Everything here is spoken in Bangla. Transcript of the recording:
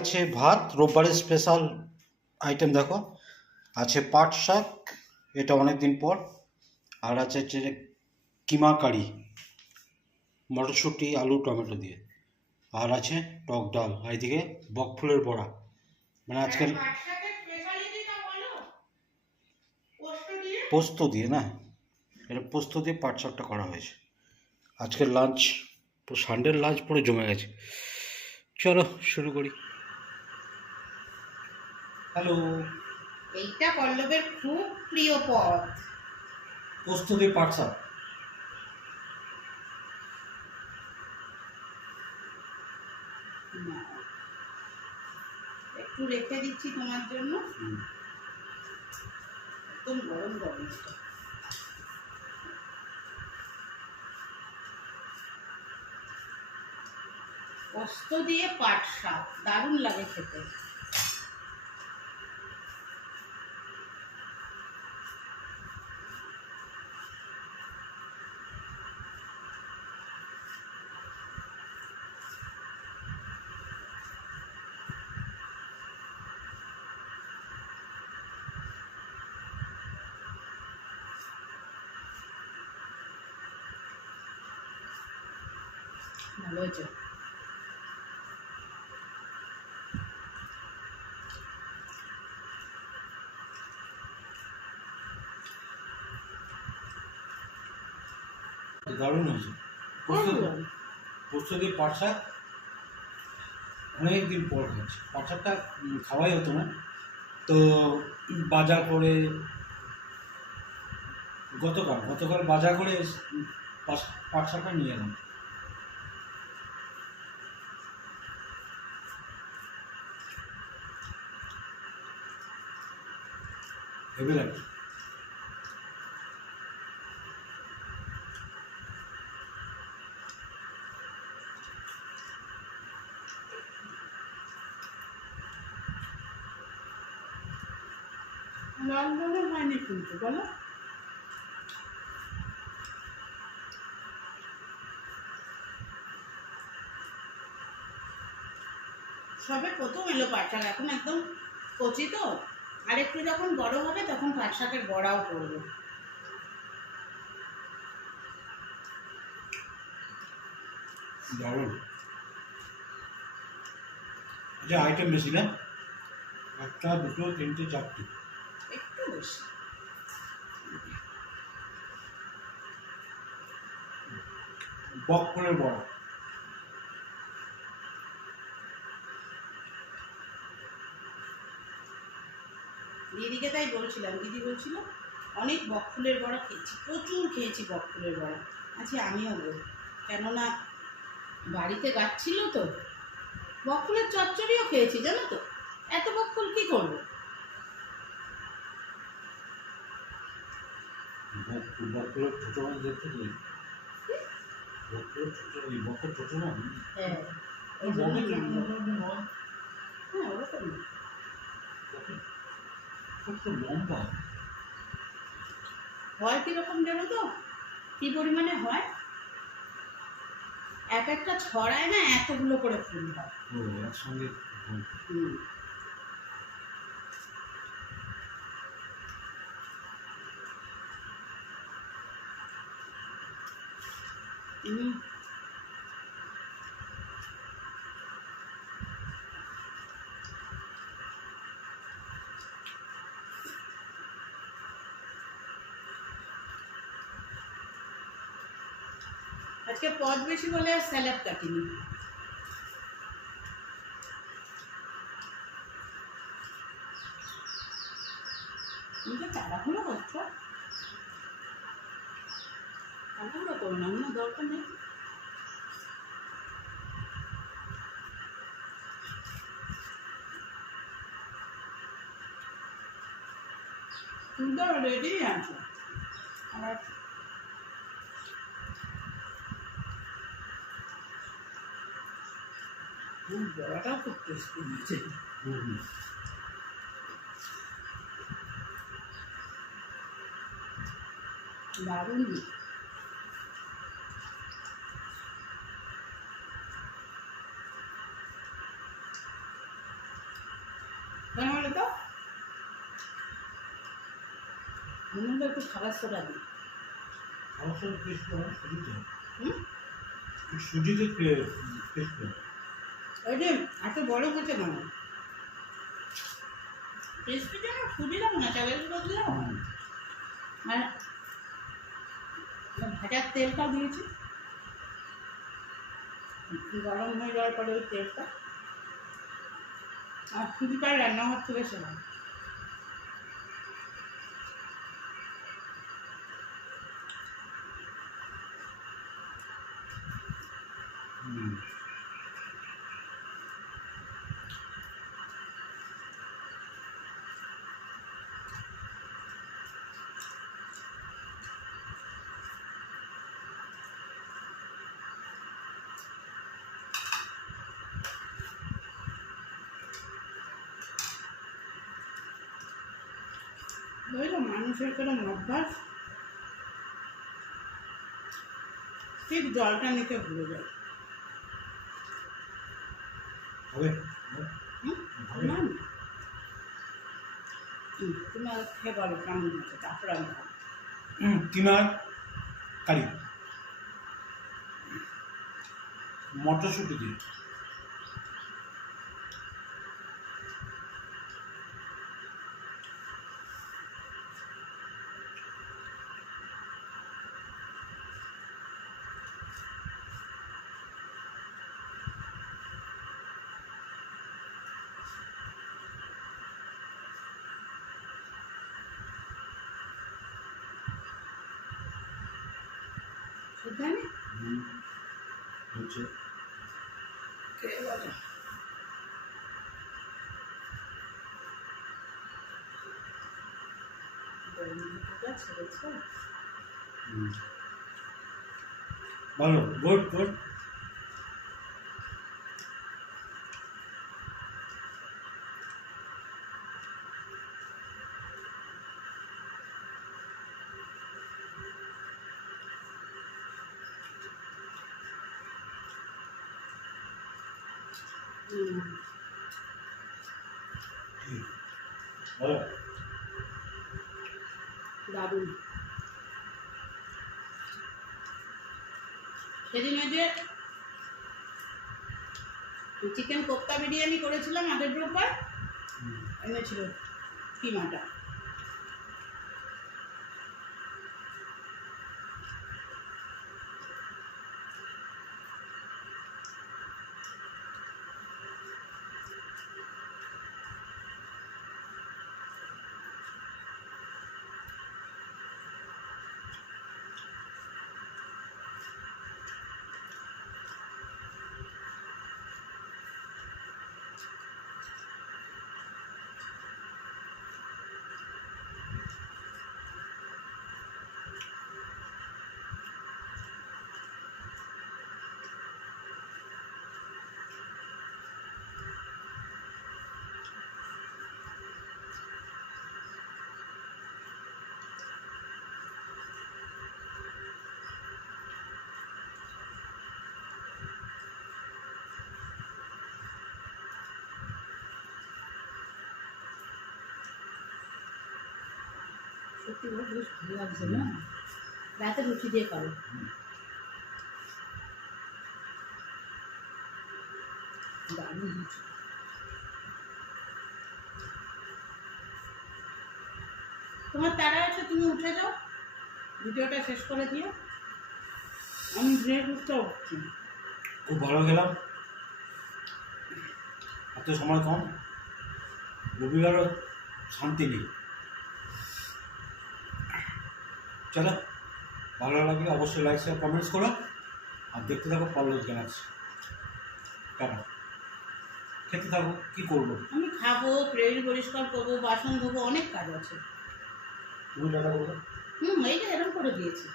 আছে ভাত, রোববারের স্পেশাল আইটেম দেখো, আছে পাট শাক, এটা অনেক দিন পর, আর আছে হচ্ছে কিমা কারি, মটরশুঁটি আলু টমেটো দিয়ে, আর আছে টক ডাল, আর এদিকে বকফুলের বড়া। মানে আজকের পোস্ত দিয়ে না, এটা পোস্ত দিয়ে পাট শাকটা করা হয়েছে। আজকের লাঞ্চ, সানডের লাঞ্চ পুরো জমে গেছে। চলো শুরু করি। হ্যালো। এইটা পল্লবের খুব প্রিয় পদ, পোস্ত দিয়ে পাট শাক। একটু রেখে দিচ্ছি তোমার জন্য, একদম গরম গরম। পোস্ত দিয়ে পাট শাক দারুণ লাগে খেতে। ভালো হয়েছে। দারুণ হয়েছে। পোস্ত দিয়ে পাট শাক অনেক দিন পর খাচ্ছি। পাট শাকটা খাওয়াই হতো না, তো বাজার করে গতকাল বাজার করে পাট শাকটা নিয়ে এলাম। হেভি লাগে। লকডাউনে হয়নি কিন্তু বলো, সবে প্রথম এলো পাট শাক, এখন একদম কচি তো, আর একটু যখন বড় হবে তখন পাট শাকের বড়াও করবো। দারুণ। যে আইটেম বেশি না, একটা দুটো তিনটে চারটে, একটু বেশি। বকফুলের বড়া। দিদিকে তাই বলছিলাম, দিদি বলছিল অনেক বকফুলের বড়া খেয়েছি, প্রচুর খেয়েছি বকফুলের বড়া। আচ্ছা আমিও বলি, কেননা বাড়িতে গাছ ছিল তো, বকফুলের চচ্চড়িও খেয়েছি জানো তো। এত বকফুল কি করবো? বকফুলের ছোট মাছ দেখতে চাই। বকফুলের ছোট, এই বকের ছোট না। হ্যাঁ বকের ছোট মোটামুটি নয়। হ্যাঁ ওরকম ছোট্ট লম্বা হয়। কীরকম জানো তো, কী পরিমাণে হয়, এক একটা ছড়ায় না এতগুলো করে ফুল হয়। ও একসঙ্গে। হুম। আজকে পদ বেশি বলে আর স্যালাড কাটিনি। তুমি তো তাড়াহুড়ো করছো, তাড়াহুড়ো করো না, অন্য দরকার নেই। তুমি তো রেডি আছো। আর বড়াটাও খুব টেস্টি হয়েছে। দারুণ। কেন বলো তো মনে একটু খাবার সোডা দিই। আমার সঙ্গে টেস্ট করে সুজিতে হুম সুজিতে টেস্ট করে ওই যে এত বড় হচ্ছে কেন টেস্টি যেন সুজি দাও না চালের গুঁড়ো দিও আর ভাজার তেলটাও দিয়েছি গরম হয়ে যাওয়ার পরে ওই তেলটা আর সুজিটা রান্না হচ্ছে বেশ ভালো। বুঝলো মানুষের কোনো অভ্যাস ঠিক জলটা নিতে ভুলে যায়। হবে না তুমি খেয়ে বলো কেমন হচ্ছে তারপর আমি খাবো। কিমা কারি মটরশুঁটি দিয়ে সেখানে হচ্ছে খেয়ে বলো ছেড়েছে ভালো গুড গুড ভালো দারুণ সেদিন ওই যে চিকেন কোপ্তা বিরিয়ানি করেছিলাম আগের রোববার এনেছিল কিমাটা সত্যি বেশ ভালো লাগছে না রাতে রুচি দিয়ে করো দারুণ হচ্ছে তোমার তারা আছে তুমি উঠে যাও ভিডিওটা শেষ করে দিও আমি ব্রেক উঠতে উঠছি খুব ভালো গেলাম এত সময় কম রবিবারও শান্তি নেই চলো ভালো লাগলে অবশ্যই লাইক শেয়ার কমেন্টস করো আর দেখতে থাকো পল্লব গ্যালাক্স কেন খেতে থাকো কী করবো আমি খাবো প্লেট পরিষ্কার করবো বাসন ধোবো অনেক কাজ আছে তুমি টাটা করবো এই যে এরকম করে দিয়েছি